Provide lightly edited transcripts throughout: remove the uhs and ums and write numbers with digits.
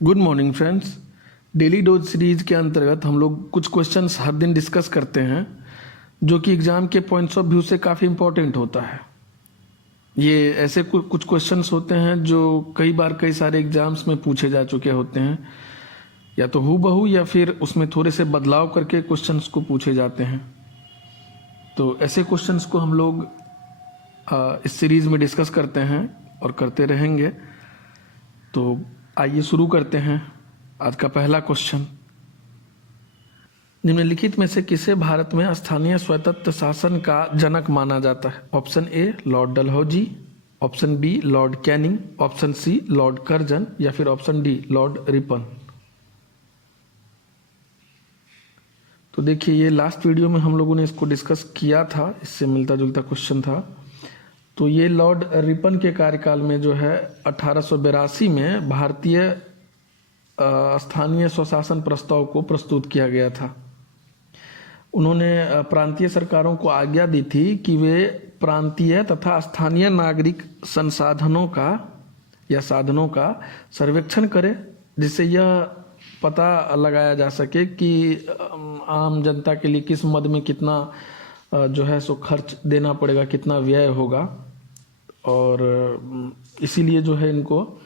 Good morning friends. Daily dose series के अंतर्गत हम लोग कुछ क्वेश्चंस हर दिन डिस्कस करते हैं जो कि एग्ज़ाम के पॉइंट्स ऑफ व्यू से काफ़ी इम्पोर्टेंट होता है। ये ऐसे कुछ क्वेश्चंस होते हैं जो कई बार कई सारे एग्ज़ाम्स में पूछे जा चुके होते हैं, या तो हूबहू या फिर उसमें थोड़े से बदलाव करके क्वेश्चंस को पूछे जाते हैं। तो ऐसे क्वेश्चंस को हम लोग इस सीरीज़ में डिस्कस करते हैं और करते रहेंगे। तो आइए शुरू करते हैं। आज का पहला क्वेश्चन, निम्नलिखित में से किसे भारत में स्थानीय स्वायत्त शासन का जनक माना जाता है? Option A Lord Dalhousie, option B Lord Canning, option C Lord Curzon या फिर ऑप्शन डी लॉर्ड रिपन। तो देखिए, ये लास्ट वीडियो में हम लोगों ने इसको डिस्कस किया था, इससे मिलता जुलता क्वेश्चन था। तो ये लॉर्ड रिपन के कार्यकाल में जो है 1882 में भारतीय स्थानीय स्वशासन प्रस्ताव को प्रस्तुत किया गया था। उन्होंने प्रांतीय सरकारों को आज्ञा दी थी कि वे प्रांतीय तथा स्थानीय नागरिक संसाधनों का या साधनों का सर्वेक्षण करें, जिससे यह पता लगाया जा सके कि आम जनता के लिए किस मद में कितना जो है सो खर्च देना पड़ेगा, कितना व्यय होगा, और इसीलिए जो है इनको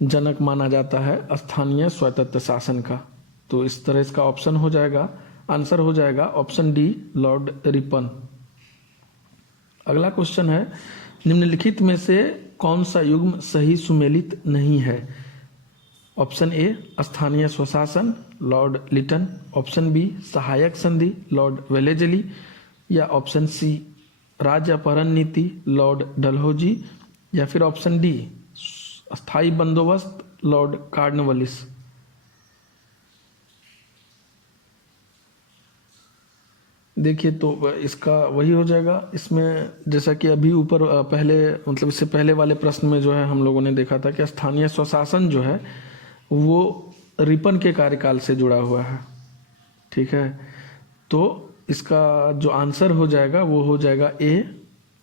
जनक माना जाता है स्थानीय स्वायत्त शासन का। तो इस तरह इसका ऑप्शन हो जाएगा, आंसर हो जाएगा ऑप्शन डी लॉर्ड रिपन। अगला क्वेश्चन है, निम्नलिखित में से कौन सा युग्म सही सुमेलित नहीं है? ऑप्शन ए स्थानीय स्वशासन लॉर्ड लिटन, ऑप्शन बी सहायक संधि लॉर्ड वेलेजली, या ऑप्शन सी राज्य अपहरण नीति लॉर्ड डलहौजी, या फिर ऑप्शन डी स्थायी बंदोबस्त लॉर्ड कार्नवालिस। देखिए, तो इसका वही हो जाएगा। इसमें जैसा कि अभी ऊपर पहले मतलब इससे पहले वाले प्रश्न में जो है हम लोगों ने देखा था कि स्थानीय स्वशासन जो है वो रिपन के कार्यकाल से जुड़ा हुआ है। ठीक है, तो इसका जो आंसर हो जाएगा वो हो जाएगा ए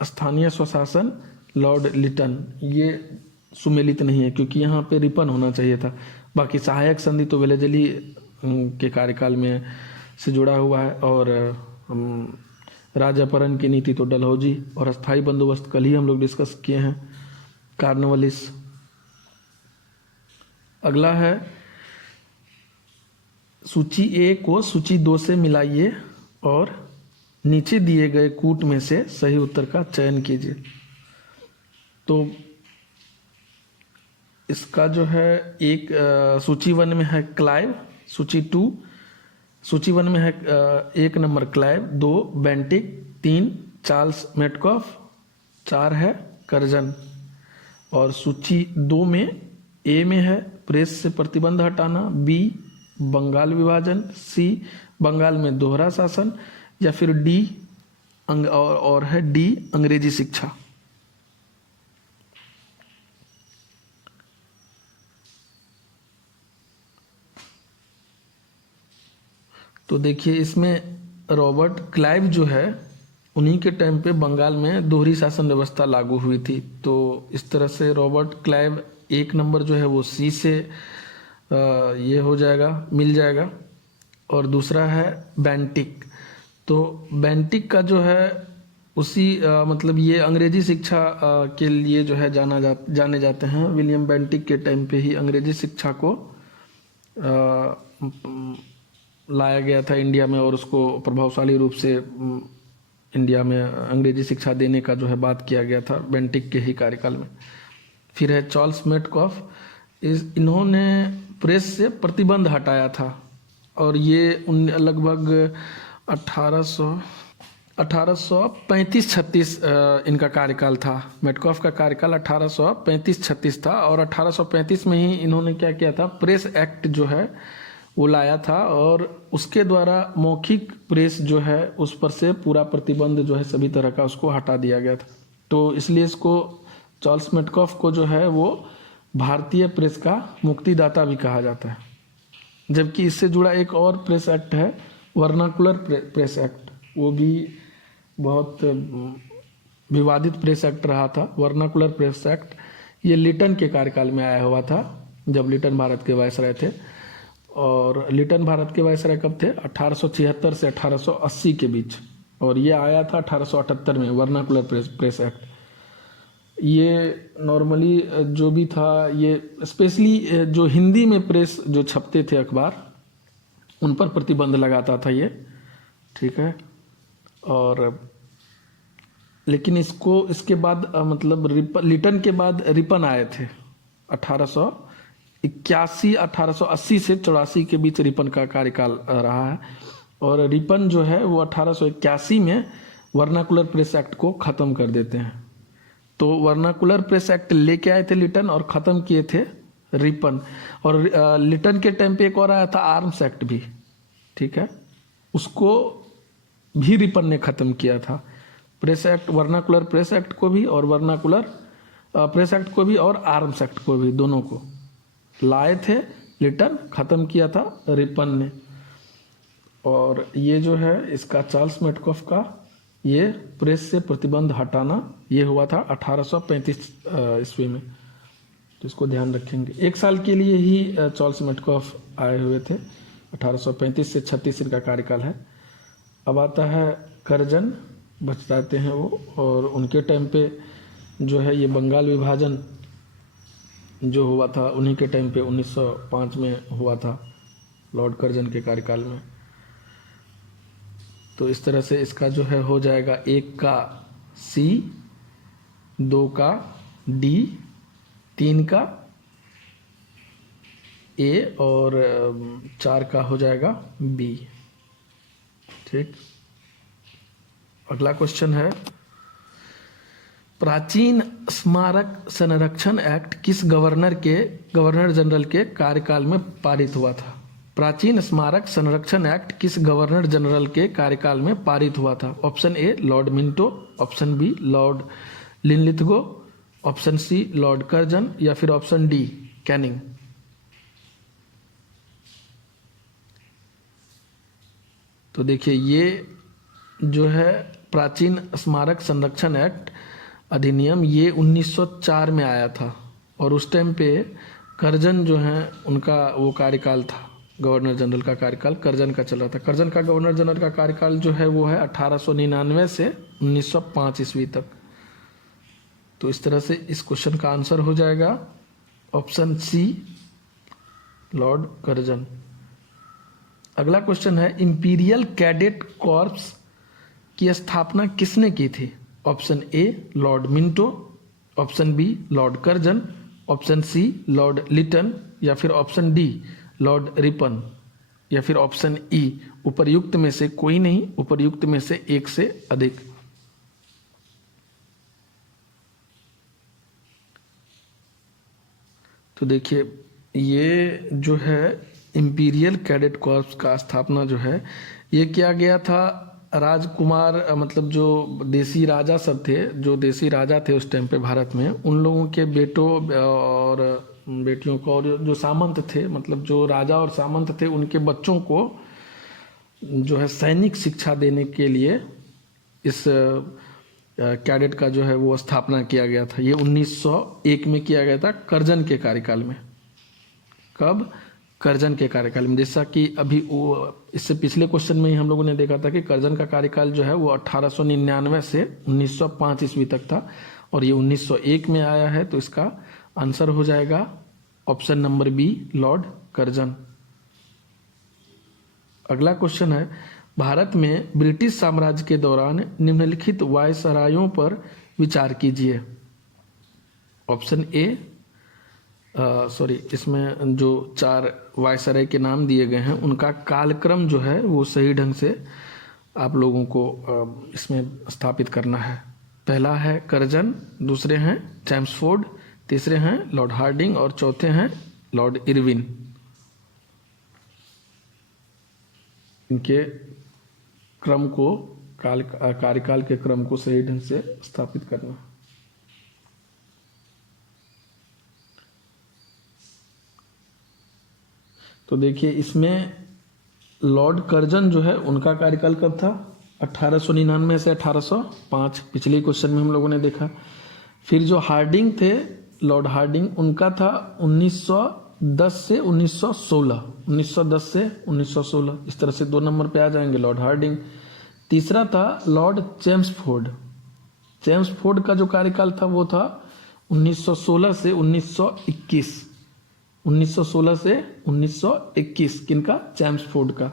स्थानीय स्वशासन लॉर्ड लिटन। ये सुमेलित नहीं है क्योंकि यहाँ पे रिपन होना चाहिए था। बाकी सहायक संधि तो वेलेजली के कार्यकाल में से जुड़ा हुआ है, और राज्य अपहरण की नीति तो डलहौजी, और अस्थायी बंदोबस्त कल ही हम लोग डिस्कस किए हैं, कार्नवालिस। अगला है, सूची ए को सूची 2 से मिलाइए और नीचे दिए गए कूट में से सही उत्तर का चयन कीजिए। तो इसका जो है एक सूची 1 में है क्लाइव, सूची 1 में है 1 number Clive, 2 Bentinck, 3 Charles Metcalfe, 4 है कर्जन। और सूची 2 में ए में है प्रेस से प्रतिबंध हटाना, बी बंगाल विभाजन, सी बंगाल में दोहरा शासन, या फिर डी और है डी अंग्रेजी शिक्षा। तो देखिए, इसमें रॉबर्ट क्लाइव जो है उन्हीं के टाइम पे बंगाल में दोहरी शासन व्यवस्था लागू हुई थी। तो इस तरह से रॉबर्ट क्लाइव 1 नंबर जो है वो सी से ये हो जाएगा, मिल जाएगा। और दूसरा है बेंटिक। तो बेंटिक का जो है उसी मतलब ये अंग्रेजी शिक्षा के लिए जो है जाने जाते हैं। विलियम बेंटिक के टाइम पे ही अंग्रेजी शिक्षा को लाया गया था इंडिया में, और उसको प्रभावशाली रूप से इंडिया में अंग्रेजी शिक्षा देने का जो है बात किया गया था बेंटिक के ही कार्यकाल में। फिर है चार्ल्स मेटकॉफ, इन्होंने प्रेस से प्रतिबंध हटाया था, और ये लगभग 1835-36 इनका कार्यकाल था। मेटकॉफ का कार्यकाल 1835-36 था, और 1835 में ही इन्होंने क्या किया था, प्रेस एक्ट जो है वो लाया था, और उसके द्वारा मौखिक प्रेस जो है उस पर से पूरा प्रतिबंध जो है सभी तरह का उसको हटा दिया गया था। तो इसलिए इसको चार्ल्स मेटकॉफ को जो है वो भारतीय प्रेस का मुक्तिदाता भी कहा जाता है। जबकि इससे जुड़ा एक और प्रेस एक्ट है, वर्नाकुलर प्रेस एक्ट, वो भी बहुत विवादित प्रेस एक्ट रहा था। वर्नाकुलर प्रेस एक्ट ये लिटन के कार्यकाल में आया हुआ था, जब लिटन भारत के वायसराय थे। और लिटन भारत के वायसराय कब थे? 1876 से 1880 के बीच। और ये आया था 1878 में, वर्नाकुलर प्रेस एक्ट। ये नॉर्मली जो भी था, ये स्पेशली जो हिंदी में प्रेस जो छपते थे अखबार, उन पर प्रतिबंध लगाता था ये, ठीक है। और लेकिन इसके बाद मतलब लिटन के बाद रिपन आए थे 1881 1880 से 84 के बीच रिपन का कार्यकाल रहा है। और रिपन जो है वो 1881 में वर्नाकुलर प्रेस एक्ट को ख़त्म कर देते हैं। तो वर्नाकुलर प्रेस एक्ट लेके आए थे लिटन और ख़त्म किए थे रिपन। और लिटन के टाइम पे एक और आया था आर्म्स एक्ट भी, ठीक है, उसको भी रिपन ने ख़त्म किया था। Press act, vernacular press act को भी और वर्नाकुलर प्रेस एक्ट को भी और आर्म्स एक्ट को भी, दोनों को लाए थे लिटन, ख़त्म किया था रिपन ने। और ये जो है इसका चार्ल्स मेटकॉफ का ये प्रेस से प्रतिबंध हटाना ये हुआ था 1835 ईस्वी में। तो इसको ध्यान रखेंगे। एक साल के लिए ही चार्ल्स मेटकॉफ आए हुए थे, 1835 से 36 इनका कार्यकाल है। अब आता है करजन, बचताते हैं वो। और उनके टाइम पे जो है ये बंगाल विभाजन जो हुआ था, उन्हीं के टाइम पे 1905 में हुआ था, लॉर्ड कर्जन के कार्यकाल में। तो इस तरह से इसका जो है हो जाएगा 1 का सी, 2 का डी, 3 का ए और 4 का हो जाएगा बी, ठीक। अगला क्वेश्चन है, प्राचीन स्मारक संरक्षण एक्ट किस गवर्नर जनरल के कार्यकाल में पारित हुआ था? प्राचीन स्मारक संरक्षण एक्ट किस गवर्नर जनरल के कार्यकाल में पारित हुआ था? Option A Lord Minto, option B Lord Linlithgow, option C Lord Curzon या फिर ऑप्शन डी कैनिंग। तो देखिए ये जो है प्राचीन स्मारक संरक्षण एक्ट अधिनियम, ये 1904 में आया था। और उस टाइम पे कर्जन जो है उनका वो कार्यकाल था, गवर्नर जनरल का कार्यकाल कर्जन का चल रहा था। कर्जन का गवर्नर जनरल का कार्यकाल जो है वो है 1899 से 1905 ईस्वी तक। तो इस तरह से इस क्वेश्चन का आंसर हो जाएगा ऑप्शन सी लॉर्ड कर्जन। अगला क्वेश्चन है, इंपीरियल कैडेट कॉर्प्स की स्थापना किसने की थी? Option A Lord Minto, option B Lord Curzon, option C Lord Lytton या फिर ऑप्शन डी लॉर्ड रिपन या फिर ऑप्शन ई उपर्युक्त में से कोई नहीं, उपर्युक्त में से एक से अधिक। तो देखिए ये जो है इंपीरियल कैडेट कॉर्प्स का स्थापना जो है ये किया गया था राजकुमार, मतलब जो देसी राजा सब थे, जो देसी राजा थे उस टाइम पे भारत में, उन लोगों के बेटों और बेटियों को, और जो सामंत थे, मतलब जो राजा और सामंत थे, उनके बच्चों को जो है सैनिक शिक्षा देने के लिए इस कैडेट का जो है वो स्थापना किया गया था। ये 1901 में किया गया था कर्जन के कार्यकाल में। कब? कर्जन के कार्यकाल में। जैसा कि अभी वो इससे पिछले क्वेश्चन में ही हम लोगों ने देखा था कि कर्जन का कार्यकाल जो है वो 1899 से 1905 ईस्वी तक था और ये 1901 में आया है। तो इसका आंसर हो जाएगा option number B Lord Curzon. अगला क्वेश्चन है, भारत में ब्रिटिश साम्राज्य के दौरान निम्नलिखित वायसरायों पर विचार कीजिए। ऑप्शन ए इसमें जो 4 वायसराय के नाम दिए गए हैं उनका कालक्रम जो है वो सही ढंग से आप लोगों को इसमें स्थापित करना है। पहला है कर्जन, दूसरे हैं चैम्सफोर्ड, तीसरे हैं लॉर्ड हार्डिंग और चौथे हैं लॉर्ड इरविन। इनके क्रम को, कार्यकाल के क्रम को सही ढंग से स्थापित करना। तो देखिए इसमें लॉर्ड कर्जन जो है उनका कार्यकाल कब था? 1899 से 1805, पिछले क्वेश्चन में हम लोगों ने देखा। फिर जो हार्डिंग थे, लॉर्ड हार्डिंग, उनका था 1910 से 1916, 1910 से 1916, इस तरह से 2 नंबर पे आ जाएंगे लॉर्ड हार्डिंग। तीसरा था लॉर्ड चेम्सफोर्ड। चेम्सफोर्ड का जो कार्यकाल था वो था 1916 से 1921, 1916 से 1921, किनका? चेम्सफोर्ड का।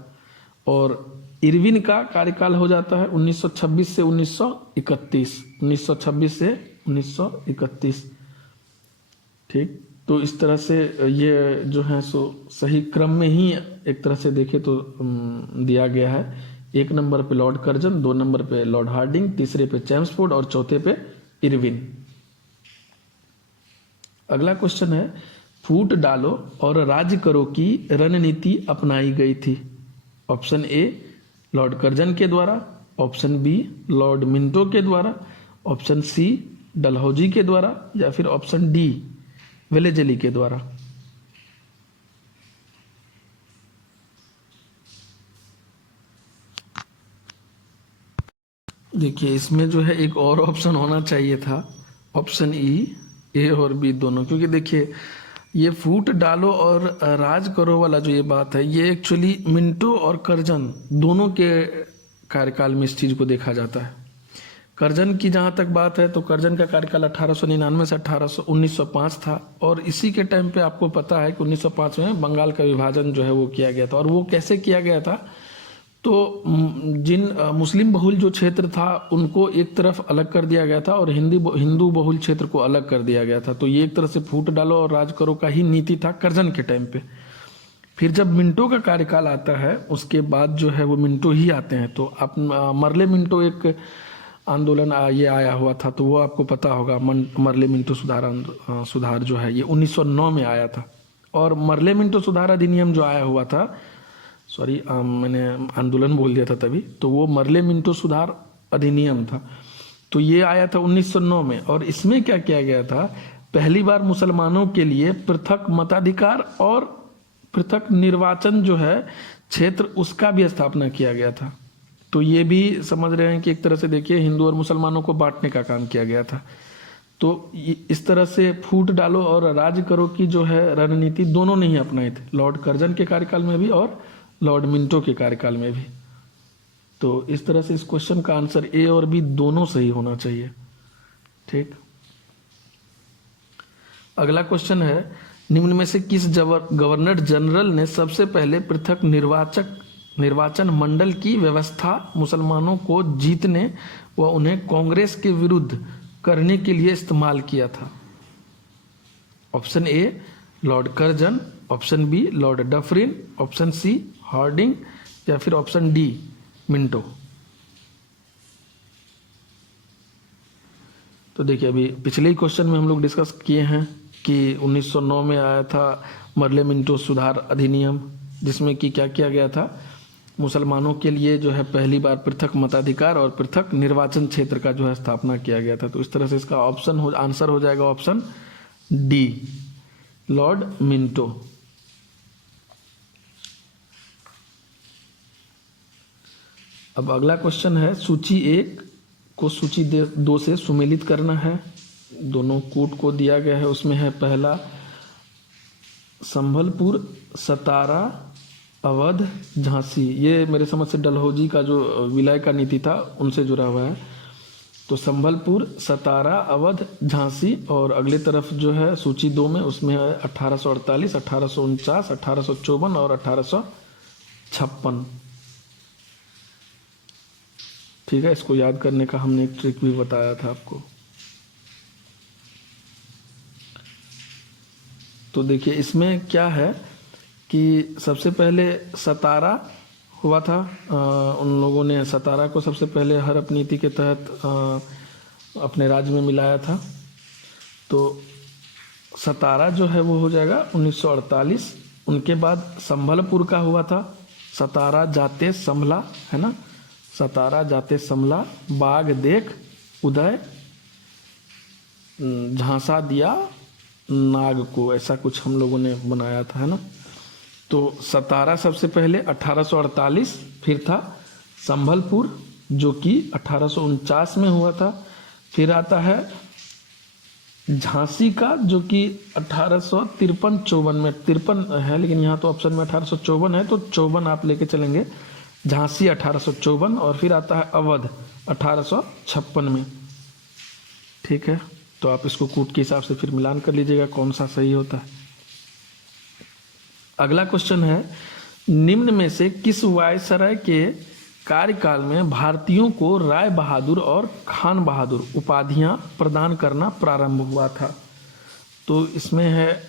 और इरविन का कार्यकाल हो जाता है 1926 से 1931, 1926 से 1931। ठीक, तो इस तरह से ये जो है सो सही क्रम में ही एक तरह से देखे तो दिया गया है। 1 नंबर पे लॉर्ड कर्जन, 2 नंबर पे लॉर्ड हार्डिंग, तीसरे पे चेम्सफोर्ड और चौथे पे इरविन। अगला क्वेश्चन है, फूट डालो और राज करो की रणनीति अपनाई गई थी। ऑप्शन ए लॉर्ड कर्जन के द्वारा, ऑप्शन बी लॉर्ड मिंटो के द्वारा, ऑप्शन सी डलहौजी के द्वारा, या फिर ऑप्शन डी वेलेजली के द्वारा। देखिए इसमें जो है एक और ऑप्शन होना चाहिए था, ऑप्शन ई, ए और बी दोनों, क्योंकि देखिए ये फूट डालो और राज करो वाला जो ये बात है, ये एक्चुअली मिंटो और कर्जन दोनों के कार्यकाल में इस चीज़ को देखा जाता है। कर्जन की जहाँ तक बात है तो कर्जन का कार्यकाल 1899 से 1905 था, और इसी के टाइम पे आपको पता है कि 1905 में बंगाल का विभाजन जो है वो किया गया था। और वो कैसे किया गया था, तो जिन मुस्लिम बहुल जो क्षेत्र था उनको एक तरफ अलग कर दिया गया था और हिंदू बहुल क्षेत्र को अलग कर दिया गया था। तो ये एक तरह से फूट डालो और राज करो का ही नीति था कर्जन के टाइम पे। फिर जब मिंटो का कार्यकाल आता है उसके बाद जो है वो मिंटो ही आते हैं। तो आप मरले मिंटो एक आंदोलन ये आया हुआ था, तो वो आपको पता होगा। मरले मिंटो सुधार जो है ये 1909 में आया था। और मरले मिंटो सुधार अधिनियम जो आया हुआ था, सॉरी मैंने आंदोलन बोल दिया था तभी, तो वो मरले मिंटो सुधार अधिनियम था। तो ये आया था 1909 में। और इसमें क्या किया गया था, पहली बार मुसलमानों के लिए पृथक मताधिकार और पृथक निर्वाचन जो है क्षेत्र, उसका भी स्थापना किया गया था। तो ये भी समझ रहे हैं कि एक तरह से देखिए हिंदू और मुसलमानों को बांटने का काम किया गया था। तो इस तरह से फूट डालो और राज करो की जो है रणनीति दोनों ने ही अपनाई थी, लॉर्ड कर्जन के कार्यकाल में भी और लॉर्ड मिंटो के कार्यकाल में भी। तो इस तरह से इस क्वेश्चन का आंसर ए और बी दोनों सही होना चाहिए। ठीक, अगला क्वेश्चन है, निम्न में से किस गवर्नर जनरल ने सबसे पहले पृथक निर्वाचन मंडल की व्यवस्था मुसलमानों को जीतने व उन्हें कांग्रेस के विरुद्ध करने के लिए इस्तेमाल किया था? Option A Lord Curzon, option B Lord Dufferin, option C Hardinge, या फिर ऑप्शन डी मिंटो। तो देखिए अभी पिछले ही क्वेश्चन में हम लोग डिस्कस किए हैं कि 1909 में आया था मरले मिंटो सुधार अधिनियम, जिसमें कि क्या किया गया था, मुसलमानों के लिए जो है पहली बार पृथक मताधिकार और पृथक निर्वाचन क्षेत्र का जो है स्थापना किया गया था। तो इस तरह से इसका आंसर हो जाएगा ऑप्शन डी लॉर्ड मिंटो। अब अगला क्वेश्चन है, सूची 1 को सूची 2 से सुमेलित करना है। दोनों कूट को दिया गया है, उसमें है पहला संभलपुर, सतारा, अवध, झांसी। ये मेरे समझ से डलहौजी का जो विलय का नीति था उनसे जुड़ा हुआ है। तो संभलपुर, सतारा, अवध, झांसी। और अगले तरफ जो है सूची 2 में, उसमें है 1848, 1849, 1854 और 1856। ठीक है, इसको याद करने का हमने एक ट्रिक भी बताया था आपको। तो देखिए इसमें क्या है कि सबसे पहले सतारा हुआ था, उन लोगों ने सतारा को सबसे पहले हड़प नीति के तहत अपने राज्य में मिलाया था। तो सतारा जो है वो हो जाएगा 1948। उनके बाद संभलपुर का हुआ था, सतारा जाते संभला, है ना, सतारा जाते संभला, बाग देख उदय, झांसा दिया नाग को, ऐसा कुछ हम लोगों ने बनाया था, है ना। तो सतारा सबसे पहले 1848, फिर था संभलपुर जो कि 1849 में हुआ था, फिर आता है झांसी का, जो कि 1853-54 में, 53 है लेकिन यहाँ तो ऑप्शन में 1854 है, तो 54 आप लेके चलेंगे। झांसी 1854, और फिर आता है अवध 1856 में। ठीक है, तो आप इसको कूट के हिसाब से फिर मिलान कर लीजिएगा कौन सा सही होता है। अगला क्वेश्चन है, निम्न में से किस वायसराय के कार्यकाल में भारतीयों को राय बहादुर और खान बहादुर उपाधियां प्रदान करना प्रारंभ हुआ था? तो इसमें है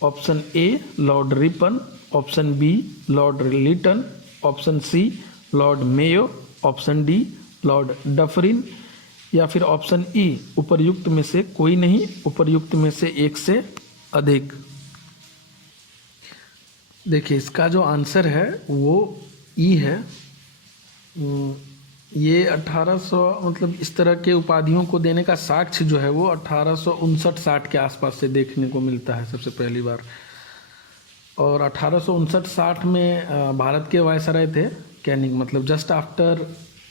option A Lord Ripon, option B Lord Lytton, option C Lord Mayo, option D Lord Dufferin, या फिर ऑप्शन ई उपर्युक्त में से कोई नहीं, उपर्युक्त में से एक से अधिक। देखिए, इसका जो आंसर है वो ई है। ये 1800 मतलब इस तरह के उपाधियों को देने का साक्ष्य जो है वो 1859-60 के आसपास से देखने को मिलता है सबसे पहली बार। और 1859-60 में भारत के वायसराय थे कैनिंग, मतलब जस्ट आफ्टर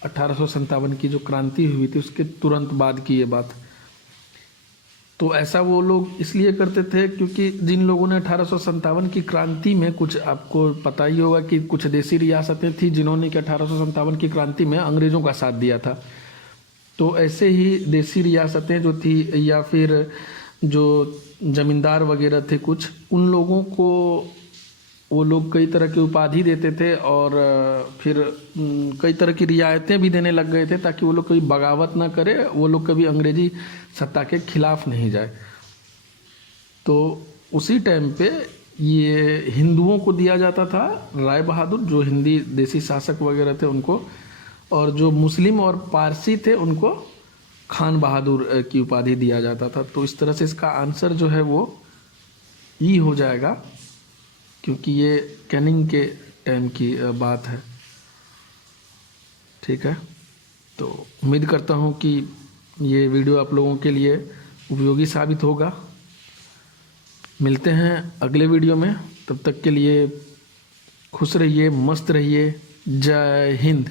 1857 की जो क्रांति हुई थी उसके तुरंत बाद की ये बात। तो ऐसा वो लोग इसलिए करते थे क्योंकि जिन लोगों ने 1857 की क्रांति में, कुछ आपको पता ही होगा कि कुछ देसी रियासतें थी जिन्होंने कि 1857 की क्रांति में अंग्रेज़ों का साथ दिया था। तो ऐसे ही देसी रियासतें जो थी, या फिर जो जमींदार वगैरह थे कुछ, उन लोगों को वो लोग कई तरह की उपाधि देते थे और फिर कई तरह की रियायतें भी देने लग गए थे ताकि वो लोग कभी बगावत ना करे, वो लोग कभी अंग्रेजी सत्ता के खिलाफ नहीं जाए। तो उसी टाइम पे ये हिंदुओं को दिया जाता था राय बहादुर, जो हिंदी देसी शासक वगैरह थे उनको, और जो मुस्लिम और पारसी थे उनको खान बहादुर की उपाधि दिया जाता था। तो इस तरह से इसका आंसर जो है वो ई हो जाएगा, क्योंकि ये कैनिंग के टाइम की बात है। ठीक है, तो उम्मीद करता हूँ कि ये वीडियो आप लोगों के लिए उपयोगी साबित होगा। मिलते हैं अगले वीडियो में, तब तक के लिए खुश रहिए, मस्त रहिए। जय हिंद।